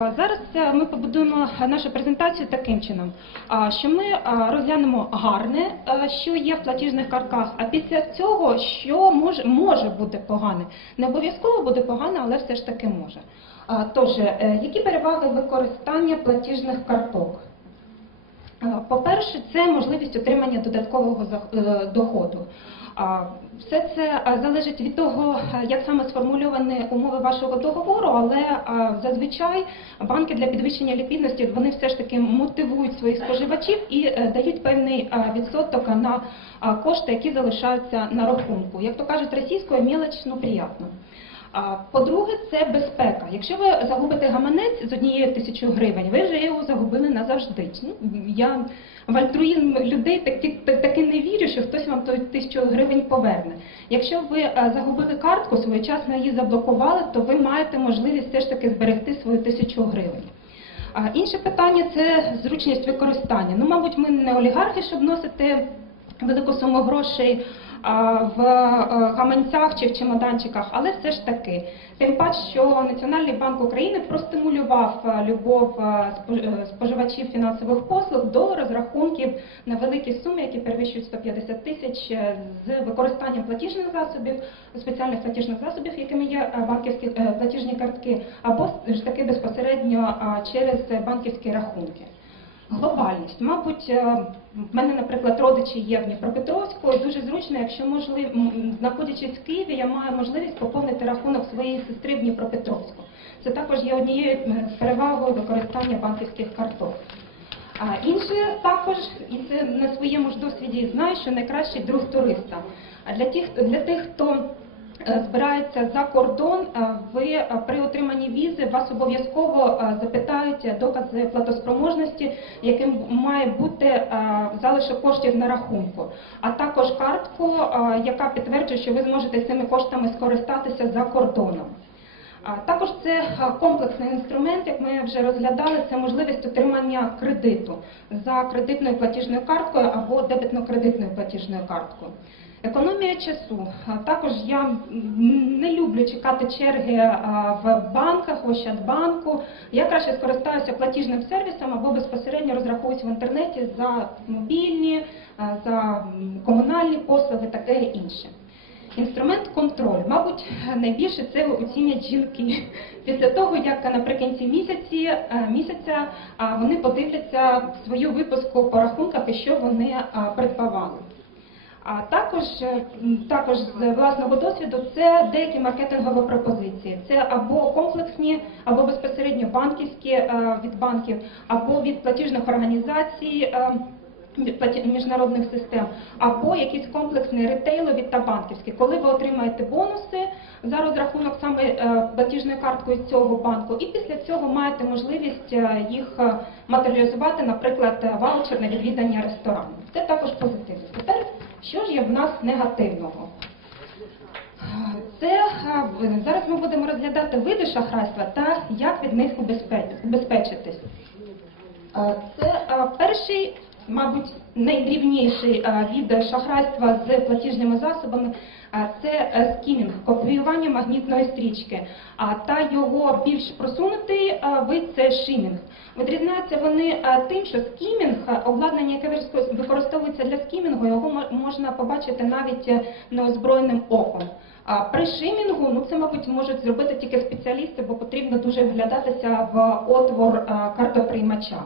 Зараз е, ми побудуємо нашу презентацію таким чином, що ми розглянемо гарне, е, що є в платіжних картках, а після цього, що може, може бути погане. Не обов'язково буде погане, але все ж таки може. Тож, е, які переваги використання платіжних карток? Е, По-перше, це можливість отримання додаткового е, доходу. Все це е, залежить від того, е, як саме сформульовані умови вашого договору, але е, зазвичай банки для підвищення ліквідності вони все ж таки мотивують своїх споживачів і дають певний відсоток на кошти, які залишаються на рахунку. Як то кажуть російською, мілочно приємно. По-друге, це безпека. Якщо ви загубите гаманець з однією тисячою гривень, ви вже його загубили назавжди. Ну, я в альтруїзм людей таки, таки не вірю, що хтось вам ту тисячу гривень поверне. Якщо ви загубили картку, своєчасно її заблокували, то ви маєте можливість все ж таки зберегти свою тисячу гривень. А інше питання це зручність використання. Ну, мабуть, ми не олігархи, щоб носити велику суму грошей в е, гаманцях чи в чемоданчиках, але все ж таки. Тим паче, що Національний банк України простимулював е, любов е, споживачів фінансових послуг до розрахунків на великі суми, які перевищують 150 тисяч з використанням платіжних засобів, спеціальних платіжних засобів, якими є банківські платіжні картки, або ж таки безпосередньо через банківські рахунки. Глобальність. Мабуть, е, в мене, наприклад, родичі є в Дніпропетровську, і дуже зручно, якщо можливо, знаходячись в Києві, я маю можливість поповнити рахунок своєї сестри в Дніпропетровську. Це також є однією перевагою використання банківських карток. А інше також, і це на своєму ж досвіді знаю, що найкращий друг туриста. А для тих, для тих, хто збирається за кордон, е, ви е, при отриманні візи вас обов'язково е, запитають докази платоспроможності, яким має бути е, залишок коштів на рахунку, а також картку, е, яка підтверджує, що ви зможете цими коштами скористатися за кордоном. Також це комплексний інструмент, як ми вже розглядали, це можливість отримання кредиту за кредитною платіжною карткою або дебетно-кредитною платіжною карткою. Економія часу. Також я не люблю чекати черги в банках, Ощадбанку. Я краще скористаюся платіжним сервісом або безпосередньо розрахуюсь в інтернеті за мобільні, за комунальні послуги, таке інше. Інструмент контроль, мабуть, найбільше це оцінять жінки. Після того, як наприкінці місяці, місяця вони подивляться свою випуску по рахунках і що вони придбавали. А також, е, також з власного досвіду це деякі маркетингові пропозиції. Це або комплексні, або безпосередньо банківські е, від банків, або від платіжних організацій. е, міжнародних систем, або якісь комплексні ретейлові та банківські. Коли ви отримаєте бонуси за розрахунок саме е, платіжною карткою цього банку, і після цього маєте можливість е, їх е, матеріалізувати, наприклад, е, ваучер на відвідання ресторану. Це також позитивно. Тепер що ж є в нас негативного? Це зараз ми будемо розглядати види шахрайства та як від них убезпечитись. Це перший, мабуть, найдрібніший е, від шахрайства з платіжними засобами. Це е, скімінг, копіювання магнітної стрічки. А та його більш просунутий вид це шимінг. Відрізняються вони е, тим, що скімінг, е, обладнання, яке використовується- для скімінгу, його можна побачити навіть е, неозброєним оком. А при шимінгу, ну це, мабуть, можуть зробити тільки спеціалісти, бо потрібно дуже вглядатися в отвор картоприймача.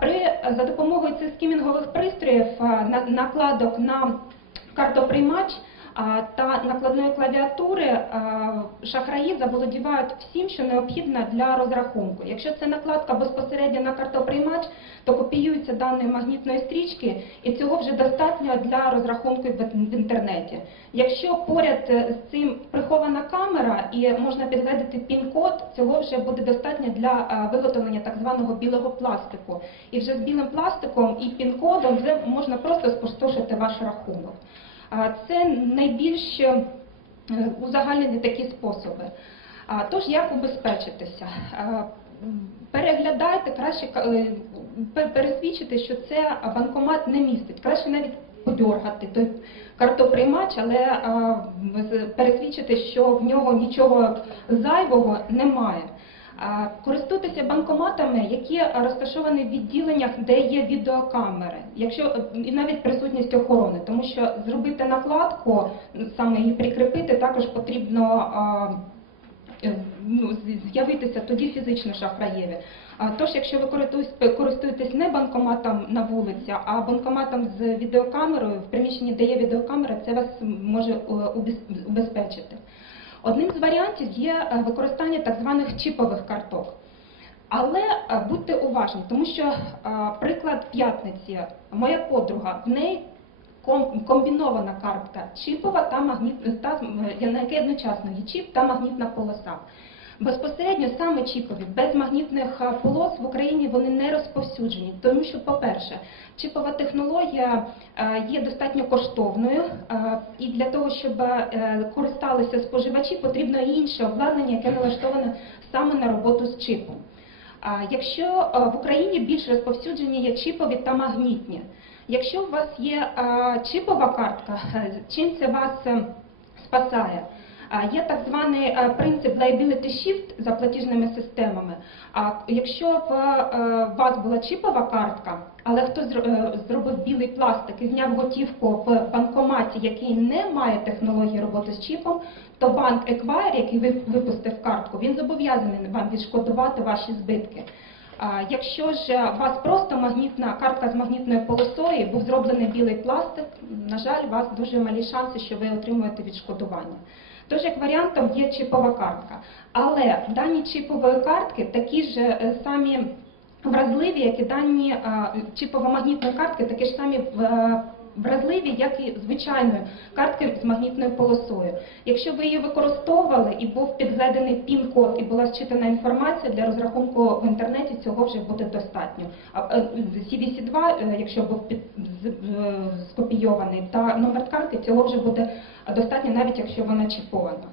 При за допомогою цих скімінгових пристроїв накладок на картоприймач та накладної клавіатури шахраї заволодівають всім, що необхідно для розрахунку. Якщо це накладка безпосередньо на картоприймач, то копіюються дані магнітної стрічки, і цього вже достатньо для розрахунку в інтернеті. Якщо поряд е, з цим прихована камера і можна підгледати пін-код, цього вже буде достатньо для е, виготовлення так званого білого пластику. І вже з білим пластиком і пін-кодом вже можна просто спустошити ваш рахунок. Це найбільш е, узагальнені такі способи. Тож як убезпечитися? Переглядайте, краще е, пересвідчити, що це банкомат не містить. Краще навіть подьоргати той картоприймач, але пересвідчити, що в нього нічого зайвого немає. Користуйтеся банкоматами, які розташовані в відділеннях, де є відеокамери, якщо е, і навіть присутність охорони, тому що зробити накладку, саме її прикріпити, також потрібно. е, Ну, з'явитися тоді фізично шахраєві. Тож, якщо ви користуєтесь не банкоматом на вулиці, а банкоматом з відеокамерою, в приміщенні, де є відеокамера, це вас може е, убезпечити. Одним з варіантів є е, використання так званих чіпових карток. Але е, будьте уважні, тому що е, приклад п'ятниці, моя подруга, в неї ком- комбінована картка чіпова та магніт, е, на якій одночасно є чіп та магнітна полоса. Безпосередньо саме чіпові, без магнітних е, полос в Україні вони не розповсюджені, тому що, по-перше, чіпова технологія е, є достатньо коштовною, е, і для того, щоб користалися споживачі, потрібно інше обладнання, яке налаштоване саме на роботу з чипом. Якщо в Україні більш розповсюджені є чіпові та магнітні, якщо у вас є чіпова картка, чим це вас спасає? Є так званий е, принцип liability shift за платіжними системами. А якщо в е, вас була чіпова картка, але хтось е, зробив білий пластик і зняв готівку в банкоматі, який не має технології роботи з чіпом, то банк Еквайр, який ви- випустив картку, він зобов'язаний вам відшкодувати ваші збитки. Якщо ж у вас просто магнітна картка з магнітною полосою, був зроблений білий пластик, на жаль, у вас дуже малі шанси, що ви отримуєте відшкодування. Тож, як варіантом є чіпова картка. Але дані чіпової картки такі ж е, самі вразливі, як і дані чіпово-магнітної картки, такі ж самі е, вразливі, як і звичайної картки з магнітною полосою. Якщо ви її використовували і був підведений пін-код і була зчитана інформація для розрахунку в інтернеті, цього вже буде достатньо. А, е, CVC2, е, якщо був під, е, скопійований, та номер картки, цього вже буде достатньо, навіть якщо вона чіпована.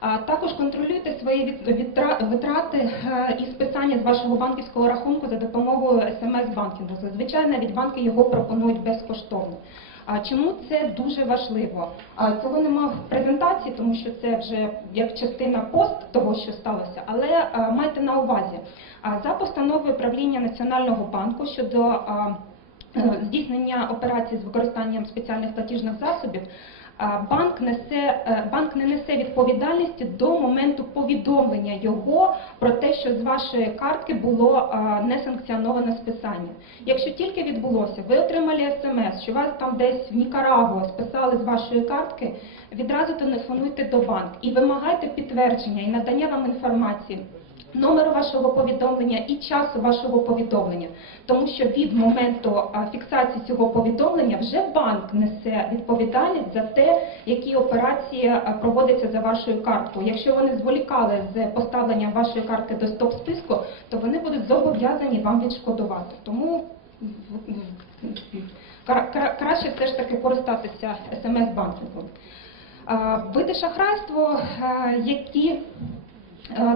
Також контролюйте свої витрати е, і списання з вашого банківського рахунку за допомогою смс-банкінгу. Зазвичай навіть банки його пропонують безкоштовно. Чому це дуже важливо? Цього нема в презентації, тому що це вже як частина пост того, що сталося. Але е, майте на увазі, за постановою правління Національного банку щодо е, здійснення операцій з використанням спеціальних платіжних засобів. Банк несе е, банк не несе відповідальності до моменту повідомлення його про те, що з вашої картки було несанкціоноване списання. Якщо тільки відбулося, ви отримали смс, що вас там десь в Нікарагуа списали з вашої картки, відразу телефонуйте до банку і вимагайте підтвердження і надання вам інформації номеру вашого повідомлення і часу вашого повідомлення, тому що від моменту фіксації цього повідомлення вже банк несе відповідальність за те, які операції проводяться за вашою карткою. Якщо вони зволікали з поставленням вашої картки до стоп-списку, то вони будуть зобов'язані вам відшкодувати. Тому краще все ж таки користатися смс-банкінгом. Види шахрайства, а, які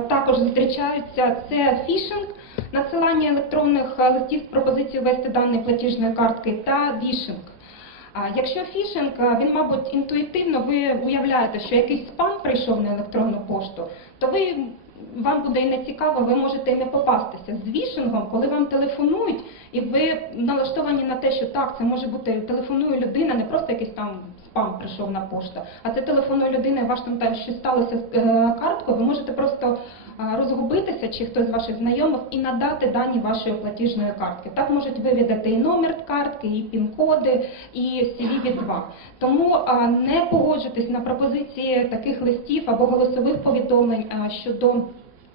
Також зустрічаються це фішинг, надсилання електронних е, листів з пропозицією ввести дані платіжної картки та вішинг. Якщо фішинг, е, він, мабуть, інтуїтивно, ви уявляєте, що якийсь спам прийшов на електронну пошту, то ви вам буде і не цікаво, ви можете і не попастися. З вішингом, коли вам телефонують, і ви налаштовані на те, що так, це може бути телефонує людина, не просто якийсь там спам прийшов на пошту, а це телефонує людина, і ваш там та- щось сталося з е, карткою, ви можете просто е, розгубитися, чи хтось з ваших знайомих, і надати дані вашої платіжної картки. Так можуть вивідати і номер картки, і пін-коди, і CVV2. Тому е, не погоджуйтесь на пропозиції таких листів або голосових повідомлень щодо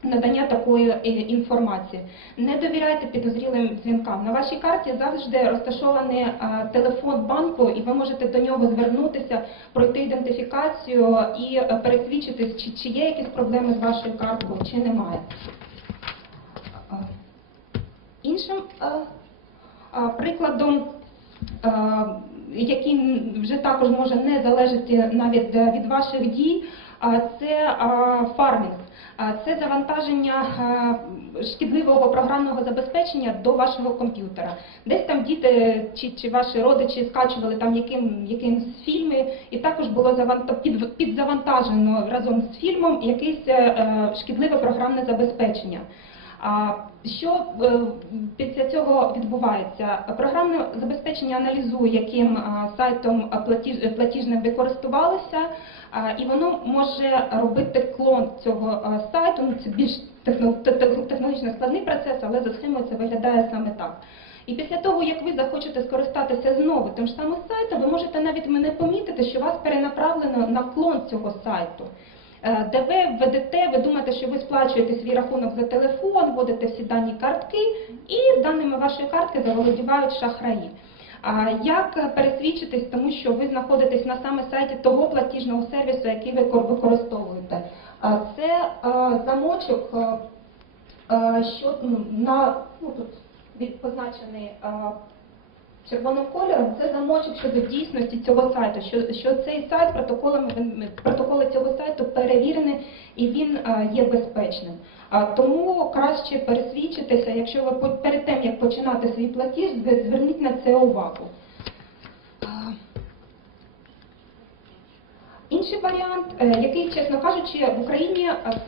надання такої інформації. Не довіряйте підозрілим дзвінкам. На вашій карті завжди розташований е, телефон банку, і ви можете до нього звернутися, пройти ідентифікацію і е, пересвідчитись, чи, чи є якісь проблеми з вашою карткою, чи немає. Е, Іншим прикладом, який вже також може не залежати навіть від ваших дій, це фармінг. Це завантаження е, шкідливого програмного забезпечення до вашого комп'ютера. Десь там діти чи, чи ваші родичі скачували там яким, якимсь фільми, і також було під, підзавантажено разом з фільмом якесь е, шкідливе програмне забезпечення. Що е, після цього відбувається? Програмне забезпечення аналізує, яким сайтом а, платіж, платіжним ви користувалися, і воно може робити клон цього сайту. Ну, це більш техно- те- те- технологічно складний процес, але за схемою це виглядає саме так. І після того, як ви захочете скористатися знову тим ж самим сайтом, ви можете навіть мене помітити, що вас перенаправлено на клон цього сайту. Е, де ви введете, ви думаєте, що ви сплачуєте свій рахунок за телефон, вводите всі дані картки, і з даними вашої картки заволодівають шахраї. Як пересвідчитись, тому що ви знаходитесь на саме сайті того платіжного сервісу, який ви використовуєте? Це е, замочок, е, що ну, на ну, тут позначений червоним кольором, це замочок щодо дійсності цього сайту, що, що цей сайт протоколами протоколи цього сайту перевірені і він е, є безпечним. А тому краще пересвідчитися, якщо ви перед тим як починати свій платіж, звер- зверніть на це увагу. Інший варіант, е, який, чесно кажучи, в Україні е,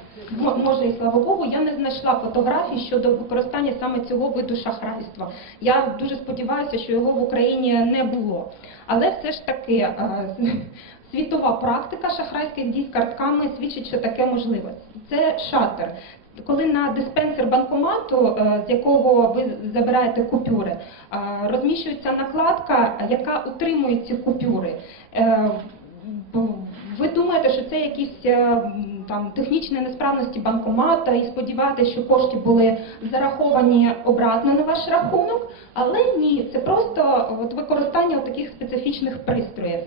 може і слава Богу, я не знайшла фотографій щодо використання саме цього виду шахрайства. Я дуже сподіваюся, що його в Україні не було. Але все ж таки е, світова практика шахрайських дій з картками свідчить, що таке можливо. Це шатер. Коли на диспенсер банкомату, е, з якого ви забираєте купюри, е, розміщується накладка, яка утримує ці купюри. Ви думаєте, що це якісь там технічні несправності банкомата і сподіваєтеся, що кошти були зараховані обратно на ваш рахунок, але ні, це просто от використання таких специфічних пристроїв.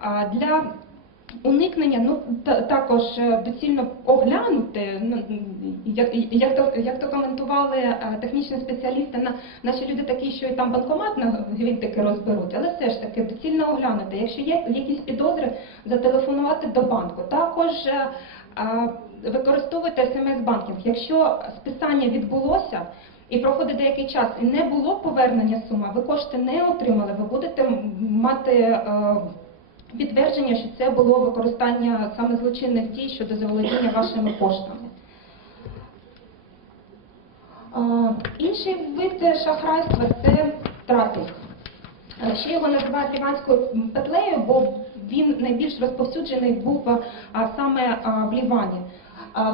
А Для уникнення ну також е, доцільно оглянути, ну як, як то як то коментували е, технічні спеціалісти, на наші люди такі, що і там банкомат на гвинтики розберуть, але все ж таки доцільно оглянути. Якщо є якісь підозри, зателефонувати до банку. Також е, використовуйте смс-банкінг. Якщо списання відбулося. І проходить деякий час, і не було повернення суми, ви кошти не отримали, ви будете мати е, підтвердження, що це було використання саме злочинних дій щодо заволодіння вашими коштами. Інший вид шахрайства це трапінг. Е, Ще його називають ліванською петлею, бо він найбільш розповсюджений був а, саме а, в Лівані.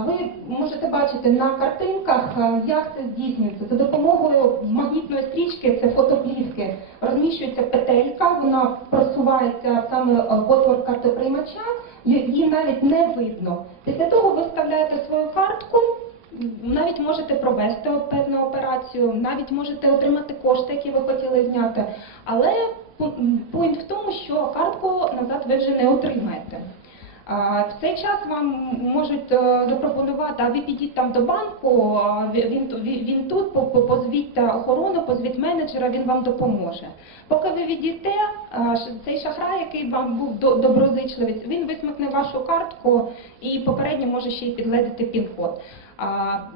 Ви можете бачити на картинках, а, як це здійснюється. За допомогою магнітної стрічки, це фотоплівки, розміщується петелька, вона просувається саме в отвор картоприймача, її навіть не видно. Після того ви вставляєте свою картку, навіть можете провести певну операцію, навіть можете отримати кошти, які ви хотіли зняти. Але пункт в тому, що картку назад ви вже не отримаєте. В цей час вам можуть е, запропонувати, а ви підіть там до банку, він, він, тут, по- по- позвіть охорону, позвіть менеджера, він вам допоможе. Поки ви відійдете, ш- цей шахрай, який вам був до- доброзичливець, він висмикне вашу картку і попередньо може ще й підгледати пін-код.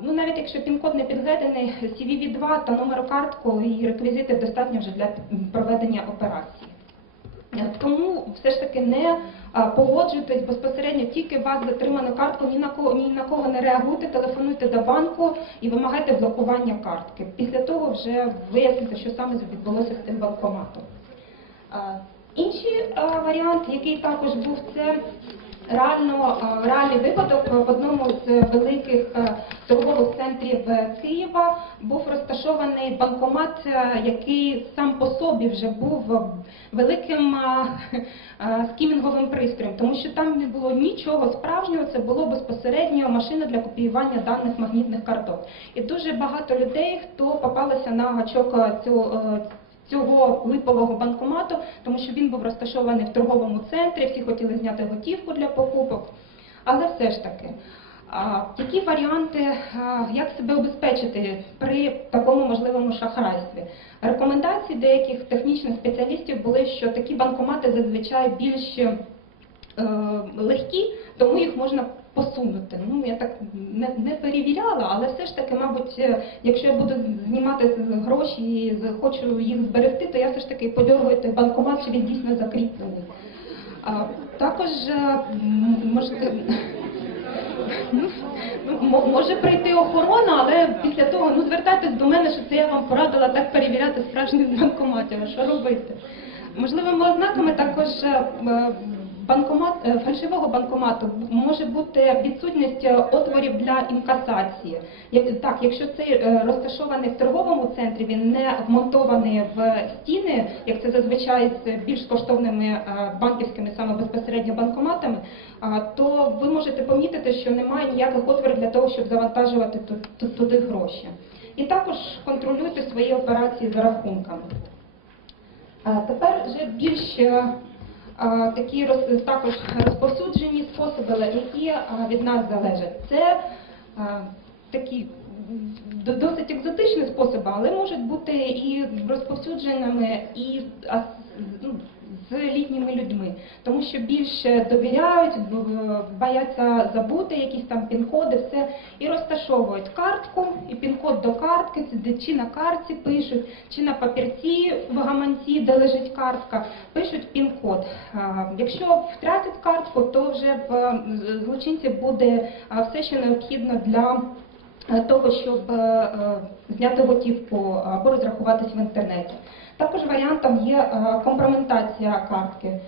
Ну, навіть якщо пін-код не підгледаний, CVV2 та номер картку і реквізити достатньо вже для проведення операції. Е, Тому все ж таки не погоджуйтесь безпосередньо, тільки у вас затримано картку, ні на кого ні на кого не реагуйте, телефонуйте до банку і вимагайте блокування картки. Після того вже виясните, що саме відбулося з цим банкоматом. Інший варіант, який також був, це реально реальний випадок в одному з великих а, торгових центрів е, Києва був розташований банкомат, е, який сам по собі вже був е, великим скімінговим пристроєм, тому що там не було нічого справжнього, це було безпосередньо машина для копіювання даних магнітних карток. І дуже багато людей, хто попалися на гачок е, цього. липового банкомату, тому що він був розташований в торговому центрі, всі хотіли зняти готівку для покупок. Але все ж таки, які варіанти, як себе обезпечити при такому можливому шахрайстві? Рекомендації деяких технічних спеціалістів були, що такі банкомати зазвичай більш е, легкі, тому їх можна посунути. Ну я так не, не перевіряла, але все ж таки, мабуть, е, якщо я буду знімати гроші і хочу їх зберегти, то я все ж таки той банкомат, чи він дійсно закріплений. А, також е, можете. Ну, може прийти охорона, але після того ну звертайтесь до мене, що це я вам порадила так перевіряти справжніх банкоматів. Що робити? Можливими ознаками також е, банкомат е, фальшивого банкомату може бути відсутність е, отворів для інкасації. Так, якщо цей е, розташований в торговому центрі, він не вмонтований в стіни, як це зазвичай з більш коштовними банківськими саме безпосередньо банкоматами, то ви можете помітити, що немає ніяких отворів для того, щоб завантажувати ту- ту- туди гроші. І також контролюйте свої операції за рахунками. Тепер вже більш такі роз- також розповсюджені способи, які від нас залежать. Це такі до- досить екзотичні способи, але можуть бути і розповсюдженими і ну, з літніми людьми, тому що більше довіряють, бояться забути якісь там пін-коди, все і розташовують картку, і пін-код до картки, чи на картці пишуть, чи на папірці в гаманці, де лежить картка, пишуть пін-код. Якщо втратять картку, то вже в з- злочинців буде все, що необхідно для того, щоб зняти готівку або розрахуватись в інтернеті. Також варіантом є е, компрометація картки.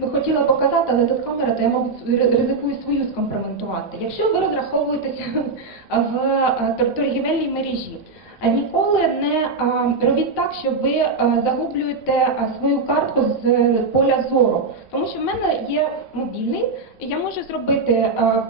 Ну, хотіла показати, але тут камера, то я, мабуть, ризикую свою скомпроментувати. Якщо ви розраховуєтеся в е, торгівельній мережі, ніколи не робіть так, що ви загублюєте свою картку з е, поля зору. Тому що в мене є мобільний, і я можу зробити е,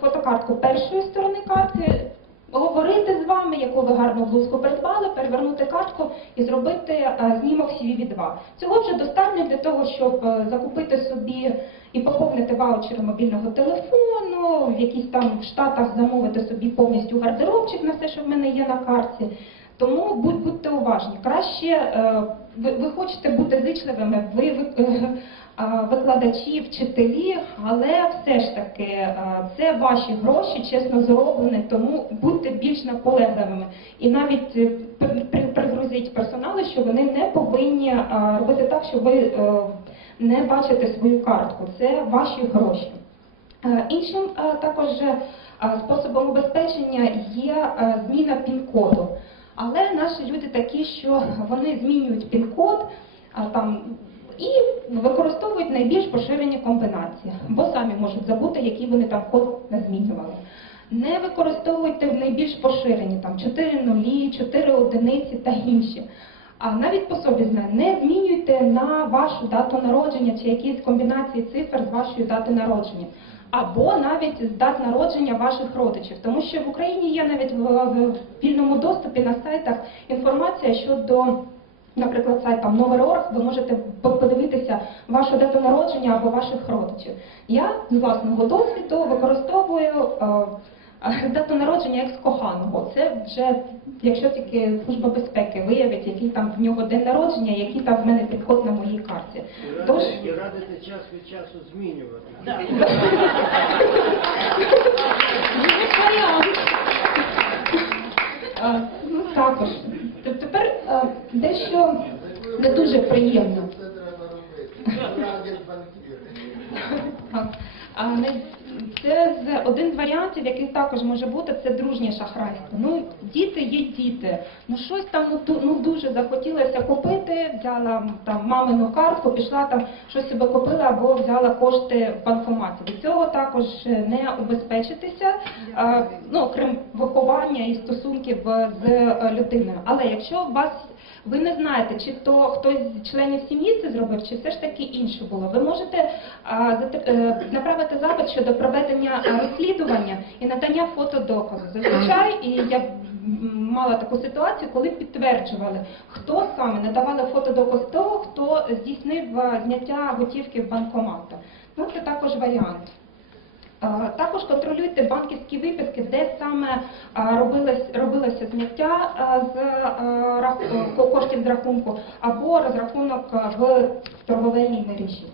фотокартку першої сторони картки, говорити з вами, яку ви гарну блузку придбали, перевернути картку і зробити е, знімок CVV2. Цього вже достатньо для того, щоб е, закупити собі і поповнити ваучери мобільного телефону, в якісь там в Штатах замовити собі повністю гардеробчик на все, що в мене є на карті. Тому будь, будьте уважні. Краще е, ви, ви хочете бути зичливими, ви, ви викладачі, вчителі, але все ж таки це ваші гроші, чесно зароблені, тому будьте більш наполегливими. І навіть е, при- при- пригрузіть персоналу, що вони не повинні робити так, що ви е, не бачите свою картку. Це ваші гроші. Е, Іншим також способом убезпечення є зміна пін-коду. Але наші люди такі, що вони змінюють пін-код там, і використовують найбільш поширені комбінації, бо самі можуть забути, який вони там не змінювали. Не використовуйте найбільш поширені там 4 нулі, 4 одиниці та інші. А навіть по собі знаю, не змінюйте на вашу дату народження чи якісь комбінації цифр з вашої дати народження. Або навіть з дат народження ваших родичів, тому що в Україні є навіть в, вільному доступі на сайтах інформація щодо, наприклад, сайт там ви можете вашу дату народження або ваших родичів. Я з власного досвіду використовую е, е, дату народження як з коханого. Це вже якщо тільки служба безпеки виявить, який там в нього день народження, який там в мене підход на моїй карті. І Тож І радити час від часу змінювати. А, Ну, також. Тепер дещо не дуже приємно. Це один з варіантів, який також може бути, це дружнє шахрайство. Ну, діти є діти. Ну щось там ну, ну, дуже захотілося купити, взяла там мамину картку, пішла там щось себе купила або взяла кошти в банкоматі. Від цього також не убезпечитися, ну, окрім виховання і стосунків з е, людиною. Але якщо у вас ви не знаєте, чи то хтось з членів сім'ї це зробив, чи все ж таки інше було. Ви можете е, направити запит щодо проведення розслідування і надання фотодоказу. Зазвичай і я мала таку ситуацію, коли підтверджували, хто саме надавали фотодоказ того, хто здійснив зняття готівки в банкомата. Ну це також варіант. Е, Також контролюйте банківські виписки, де саме е, робилося зняття е, з коштів з рахунку або розрахунок в торговельній мережі.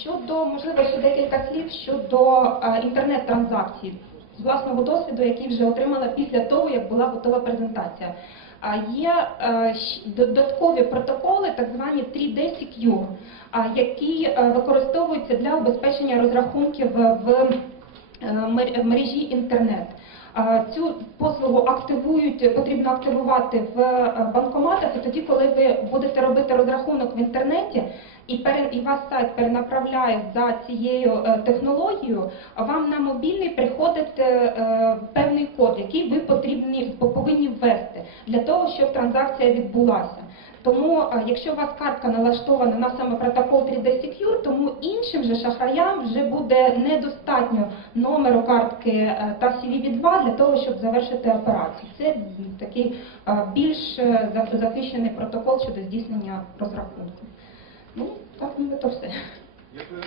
Щодо, можливо, ще декілька слів щодо інтернет-транзакцій з власного досвіду, який вже отримала після того, як була готова презентація. Є е, додаткові протоколи, так звані 3D Secure, які е, використовуються для обезпечення розрахунків в е, мережі інтернет. Цю послугу активують, потрібно активувати в е, банкоматах, і тоді, коли ви будете робити розрахунок в інтернеті, і, пере, і вас сайт перенаправляє за цією е, технологією, вам на мобільний приходить е, певний код, який ви потрібні, повинні ввести для того, щоб транзакція відбулася. Тому, е, якщо у вас картка налаштована на саме протокол 3D Secure, тому іншим же шахраям вже буде недостатньо номеру картки е, та CVV2 для того, щоб завершити операцію. Це такий е, більш захищений протокол щодо здійснення розрахунку. Ну, так нібито все. Дякую.